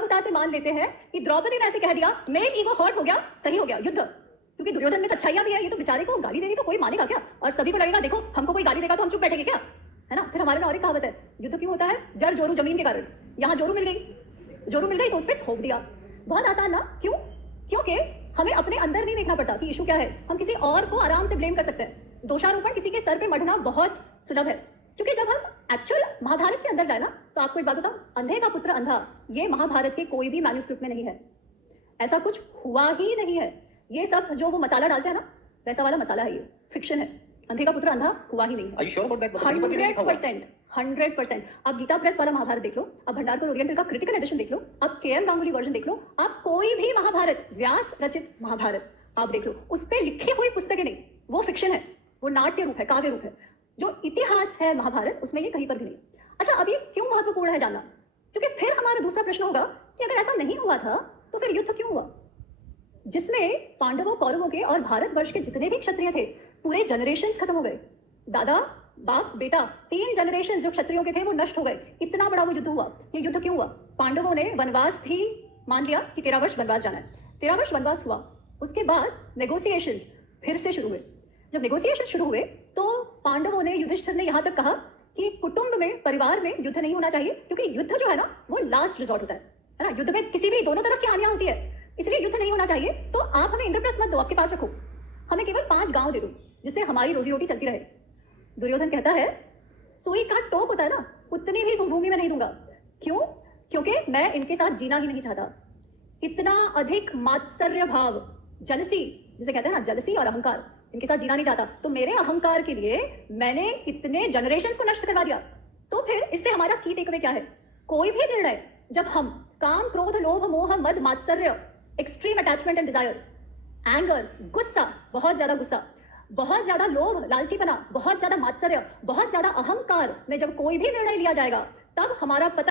मुतासिर मान लेते हैं कि द्रौपदी ने ऐसे कह दिया, मेन ईगो हर्ट हो गया, सही हो गया युद्ध, क्योंकि दुर्योधन में तो अच्छाइयां भी है, ये तो बेचारे को गाली दे रही तो कोई मानेगा क्या? और सभी को लगेगा देखो हमको कोई गाली देगा तो हम चुप बैठेंगे क्या, है ना? फिर हमारे में और एक कहावत है, युद्ध क्यों होता है? जर जोरू जमीन के कारण। यहाँ जोरू मिल गई तो उस पर थोप दिया। बहुत आसान ना? क्यों? क्योंकि हमें अपने अंदर नहीं देखना पड़ता कि इशू क्या है, हम किसी और को आराम से ब्लेम कर सकते हैं। दोषारोपण किसी के सर पे मढ़ना बहुत सुलभ है, क्योंकि जब हम एक्चुअल महाभारत के अंदर जाए ना, तो आपको एक बात बताऊं, अंधे का पुत्र अंधा ये महाभारत के कोई भी मैन्युस्क्रिप्ट में नहीं है, ऐसा कुछ हुआ ही नहीं है। ये सब जो वो मसाला डालते हैं ना, वैसा वाला मसाला है, ये फिक्शन है। अंधे का पुत्र अंधा हुआ ही नहीं है। 100%। आप गीता प्रेस वाला महाभारत देख लो, आप भंडारकर ओरिएंटल का क्रिटिकल एडिशन देख लो, आप केएम गांगुली वर्जन देख लो, आप कोई भी महाभारत, व्यास रचित महाभारत आप देख लो, उस पर लिखी हुई पुस्तकें नहीं, वो फिक्शन है, वो नाट्य रूप है, काव्य रूप है। जो इतिहास है महाभारत, उसमें ये कहीं पर भी नहीं। अच्छा, अब ये क्यों महत्वपूर्ण है जानना? क्योंकि फिर हमारा दूसरा प्रश्न होगा कि अगर ऐसा नहीं हुआ था तो फिर युद्ध क्यों हुआ, जिसमें पांडवों, कौरवों के और भारतवर्ष के जितने भी क्षत्रिय थे, पूरे जनरेशंस खत्म हो गए। दादा, बाप, बेटा, 3 जनरेशन जो क्षत्रियों के थे वो नष्ट हो गए। इतना बड़ा वो युद्ध हुआ। ये युद्ध क्यों हुआ? पांडवों ने वनवास भी मान लिया कि 13 वर्ष वनवास जाना है। 13 वर्ष वनवास हुआ, उसके बाद नेगोशिएशंस फिर से शुरू हुए। जब नेगोशिएशन शुरू हुए तो पांडवों ने, युधिष्ठिर ने यहां तक कहा कि कुटुंब में, परिवार में युद्ध नहीं होना चाहिए, क्योंकि युद्ध जो है ना वो लास्ट रिजॉर्ट होता है ना? युद्ध में किसी भी दोनों तरफ की हानियां होती है, इसलिए युद्ध नहीं होना चाहिए। तो आप हमें इंद्रप्रस्थ मत दो, आपके पास रखो, हमें केवल 5 गांव दे दो जिससे हमारी रोजी रोटी चलती रहे। दुर्योधन कहता है, सुई का टोक होता है ना, उतनी भी भूमि में नहीं दूंगा। क्यों? क्योंकि मैं इनके साथ जीना ही नहीं चाहता। इतना अधिक मात्सर्य भाव, जलसी जिसे कहते हैं ना, जलसी और अहंकार, इनके साथ जीना नहीं चाहता। तो मेरे अहंकार के लिए मैंने इतने जनरेशंस को नष्ट करवा दिया। तो फिर इससे हमारा की टेकअवे क्या है? कोई भी निर्णय जब हम काम, क्रोध, लोभ, मोह, मद, मात्सर्य, extreme attachment and desire, anger, गुस्सा, बहुत ज्यादा गुस्सा, बहुत ज्यादा लोभ, लालचीपना, बहुत ज्यादा मात्सर्य, बहुत ज्यादा अहंकार में जब कोई भी निर्णय लिया जाएगा, तब हमारा पता